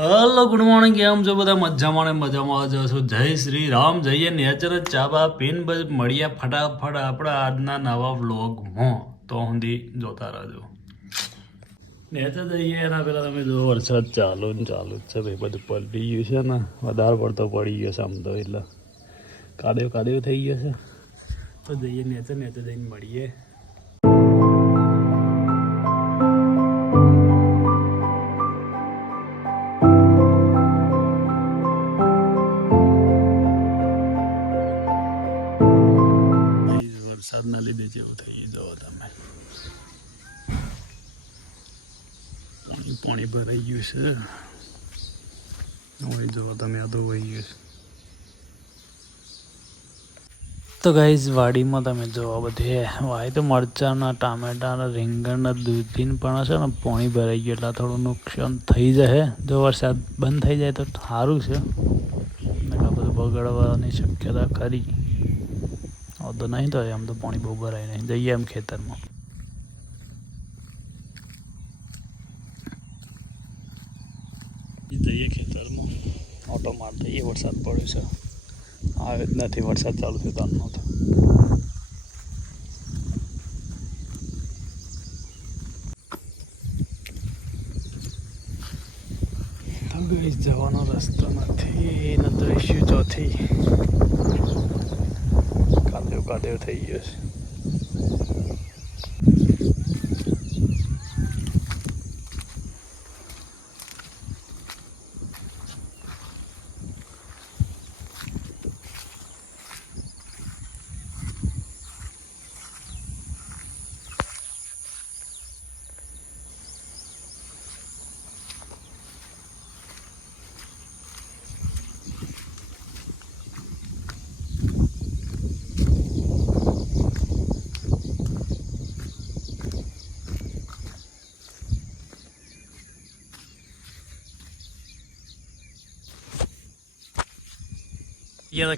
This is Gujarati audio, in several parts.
હેલો ગુડ મોર્નિંગ, કેમ છો બધા? મજામાં જશો. જય શ્રી રામ. જઈએ નેચર ચા બા પીન મળ્યા ફટાફટ આપણા આજના નવા વ્લોગમાં. તો સુધી જોતા રહેજો. નેચર જઈએ એના પહેલાં તમે જો વરસાદ ચાલુ જ છે ભાઈ. બધું પલટી ગયું છે ને, વધારે પડતો પડી ગયો છે આમ તો, એટલે કાદેવ થઈ ગયો છે. તો જઈએ નેચર જઈને મળીએ. વરસાદના લીધે જેવું થઈ જાઓ તમે. પાણી ભરાઈ ગયું છે. હવે જો તમે આ તો વહી ગયું છે. તો ગાઈઝ વાડીમાં તમે જો બધે વાય તો મરચાંના, ટામેટાના, રીંગણના, દૂધીને પણ છે ને પાણી ભરાઈ ગયું એટલે થોડું નુકસાન થઈ જાય. જો વરસાદ બંધ થઈ જાય તો સારું છે, બધું બગડવાની શક્યતા ખરી. તો નહીં તો એમ તો પાણી બહુ ભરાય નહીં. જઈએ એમ ખેતરમાં. જઈએ ખેતરમાં ઓટો માર દઈએ. વરસાદ પડ્યો છે, આવે જ નથી. વરસાદ ચાલુ થયો તારનો તો. ગાઈસ જવાનો રસ્તો નથી ને, તો ઇસ્યુ ચોથી કાદેવ થઈ ગયો છે.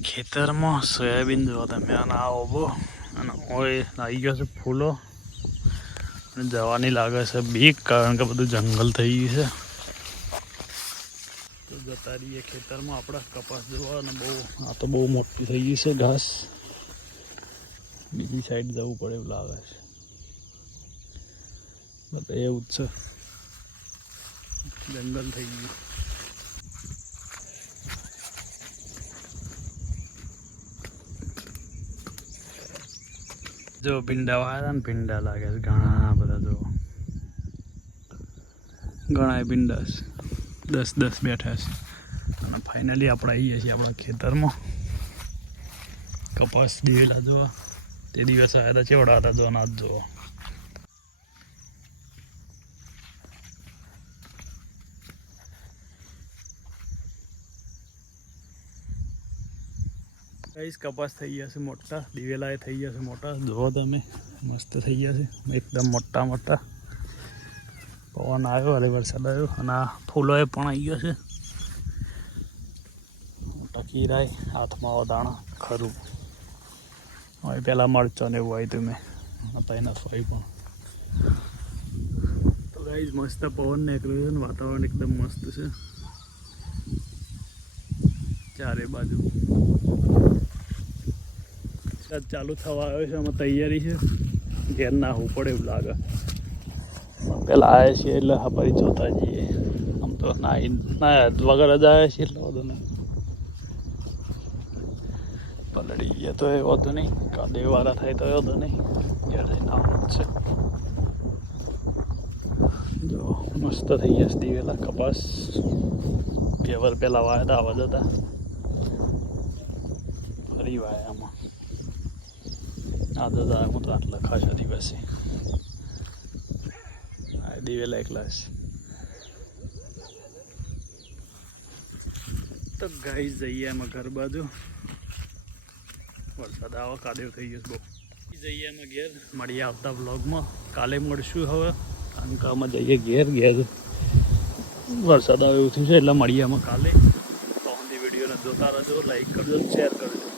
ખેતરમાં સોયાબીન જોવા તમે, અને આ ઓબો અને ઓય આવી ગયો છે ફૂલો. અને જવાની લાગે છે બીક, કારણ કે બધું જંગલ થઈ ગયું છે. તો જતા રહીએ ખેતરમાં. આપણા કપાસ જોવા, અને આ તો બહુ મોટી થઈ ગઈ છે ઘાસ. બીજી સાઈડ જવું પડે એવું લાગે છે. બધા એવું જ છે, જંગલ થઈ ગયું. જો ભીંડા વાળા ને, ભીંડા લાગે છે ઘણા બધા. જો ઘણા ભીંડા છે, 10 બેઠા છે. અને ફાઇનલી આપણે આવીએ છીએ આપણા ખેતરમાં. કપાસ દિવેલા જોવા તે દિવસે આવ્યા હતા, ચેવડા હતા જો અનાજ જોવા. ગાઈસ કપાસ થઈ ગયા છે મોટા, દિવેલા થઈ ગયા છે મોટા. જુઓ તમે, મસ્ત થઈ ગયા છે એકદમ મોટા. પવન આવ્યો, અને વરસાદ આવ્યો, અને આ ફૂલોએ પણ આવી ગયો છે. મોટા કીરાય હાથમાં દાણા ખરું. હવે પહેલાં મરચો ને એવું આવ્યું મેં હતા એના ફરી પણ. તો ગાઈસ મસ્ત પવન નીકળ્યો છે ને, વાતાવરણ એકદમ મસ્ત છે ચારે બાજુ. ચાલુ થવા આવ્યો છે, આમાં તૈયારી છે. ઘેર નાહવું પડે એવું લાગે. પેલા આવ્યા છીએ એટલે ફરી જોતા જઈએ. આમ તો ના વગર જ આવ્યા છીએ એટલે વધુ નહીં. પલળી ગયા તો એ વધુ નહીં, કાદેવ વાળા થાય તો એ વધુ નહીં. ઘેર જઈને આવવાનું છે. જો મસ્ત થઈ જશે દિવેલા, કપાસ. પેવર પેલા વાયા હતા, આવા જતા ફરી વાયા આમાં. આ દાદા હું તો આટલા ખાસા દિવસે દિવેલા એકલા છે. તો ગાઈસ જઈએ એમાં ઘર બાજુ. વરસાદ આવો, કાદેવ થઈ ગયો બહુ. જઈએ એમાં ઘેર. મળીએ આવતા વ્લોગમાં. કાલે મળશું હવે, કારણ કે આમાં જઈએ ઘેર. વરસાદ આવે એવું થયું છે એટલે મળીએ આમાં કાલે. તો વિડીયોને જોતા રહેજો, લાઈક કરજો, શેર કરજો.